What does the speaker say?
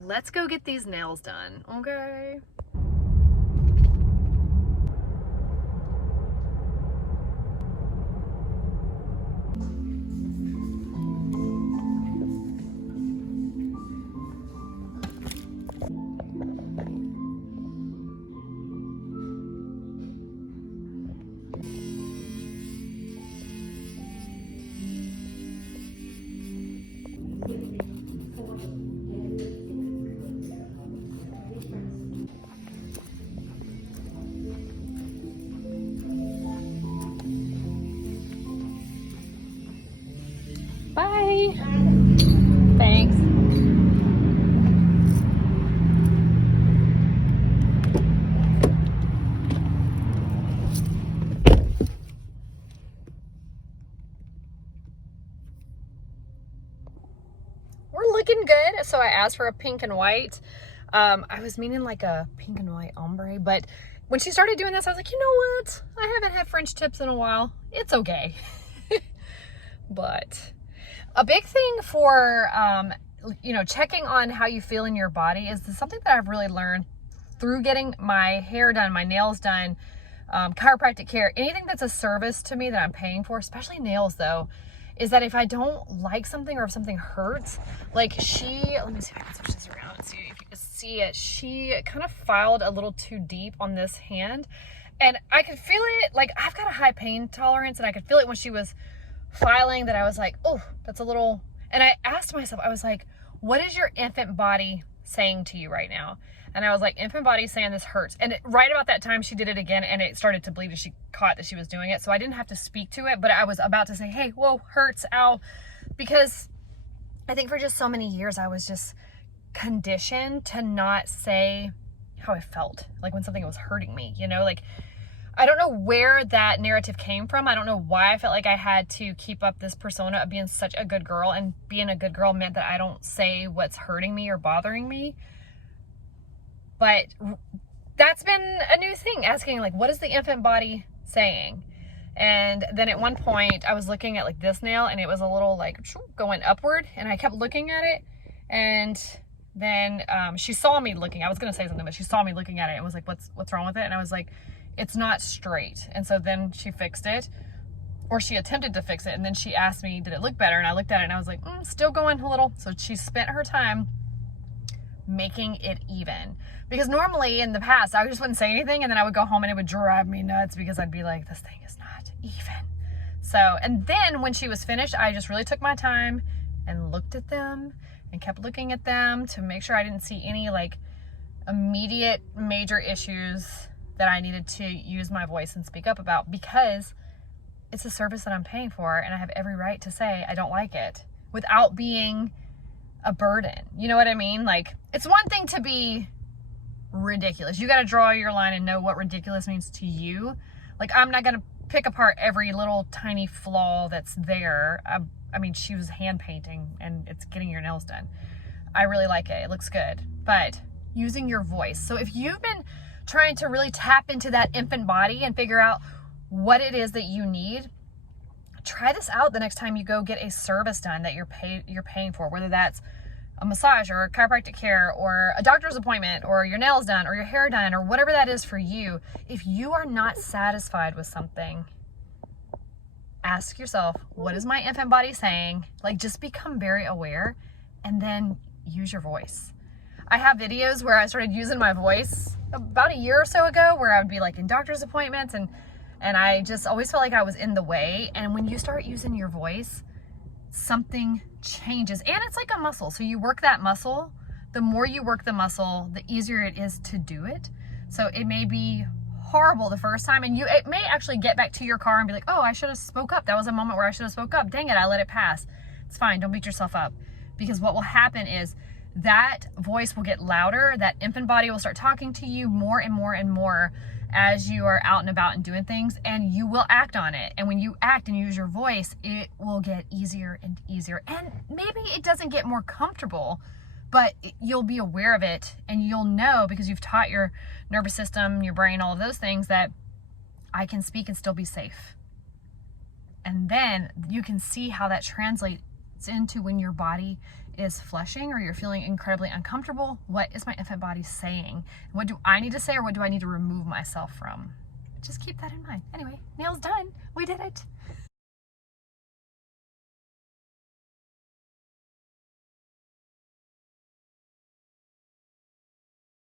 Let's go get these nails done, okay? Bye. Thanks. We're looking good. So I asked for a pink and white. I was meaning like a pink and white ombre, but when she started doing this, I was like, you know what? I haven't had French tips in a while. It's okay. But a big thing for, checking on how you feel in your body is something that I've really learned through getting my hair done, my nails done, chiropractic care, anything that's a service to me that I'm paying for, especially nails though, is that if I don't like something or if something hurts, like let me see if I can switch this around and see if you can see it. She kind of filed a little too deep on this hand and I could feel it. Like I've got a high pain tolerance and I could feel it when she was filing that I was like, oh, that's a little, and I asked myself, I was like, what is your infant body saying to you right now? And I was like, infant body saying this hurts. And right about that time, she did it again and it started to bleed as she caught that she was doing it. So I didn't have to speak to it, but I was about to say, hey, whoa, hurts, ow. Because I think for just so many years, I was just conditioned to not say how I felt, like when something was hurting me, like, I don't know where that narrative came from. I don't know why I felt like I had to keep up this persona of being such a good girl, and being a good girl meant that I don't say what's hurting me or bothering me. But that's been a new thing, asking like, what is the infant body saying? And then at one point I was looking at like this nail and it was a little like going upward and I kept looking at it. And then she saw me looking. I was going to say something, but she saw me looking at it and was like, what's wrong with it? And I was like, it's not straight. And so then she fixed it, or she attempted to fix it. And then she asked me, did it look better? And I looked at it and I was like, still going a little. So she spent her time making it even, because normally in the past I just wouldn't say anything and then I would go home and it would drive me nuts because I'd be like, this thing is not even. So, and then when she was finished, I just really took my time and looked at them and kept looking at them to make sure I didn't see any like immediate major issues that I needed to use my voice and speak up about, because it's a service that I'm paying for and I have every right to say I don't like it without being a burden. You know what I mean? Like, it's one thing to be ridiculous. You got to draw your line and know what ridiculous means to you. Like, I'm not going to pick apart every little tiny flaw that's there. I mean, she was hand painting and it's getting your nails done. I really like it. It looks good. But using your voice. So if you've been trying to really tap into that infant body and figure out what it is that you need, try this out the next time you go get a service done that you're paying for, whether that's a massage or chiropractic care or a doctor's appointment or your nails done or your hair done or whatever that is for you. If you are not satisfied with something, ask yourself, what is my infant body saying? Like, just become very aware and then use your voice. I have videos where I started using my voice about a year or so ago where I would be like in doctor's appointments and I just always felt like I was in the way. And when you start using your voice, something changes. And it's like a muscle. So you work that muscle. The more you work the muscle, the easier it is to do it. So it may be horrible the first time, and it may actually get back to your car and be like, oh, I should have spoke up. That was a moment where I should have spoke up. Dang it, I let it pass. It's fine. Don't beat yourself up. Because what will happen is that voice will get louder. That infant body will start talking to you more and more and more as you are out and about and doing things, and you will act on it. And when you act and use your voice, it will get easier and easier. And maybe it doesn't get more comfortable, but you'll be aware of it and you'll know, because you've taught your nervous system, your brain, all of those things, that I can speak and still be safe. And then you can see how that translates into when your body is flushing or you're feeling incredibly uncomfortable. What is my infant body saying? What do I need to say, or what do I need to remove myself from? Just keep that in mind. Anyway, nails done. We did it.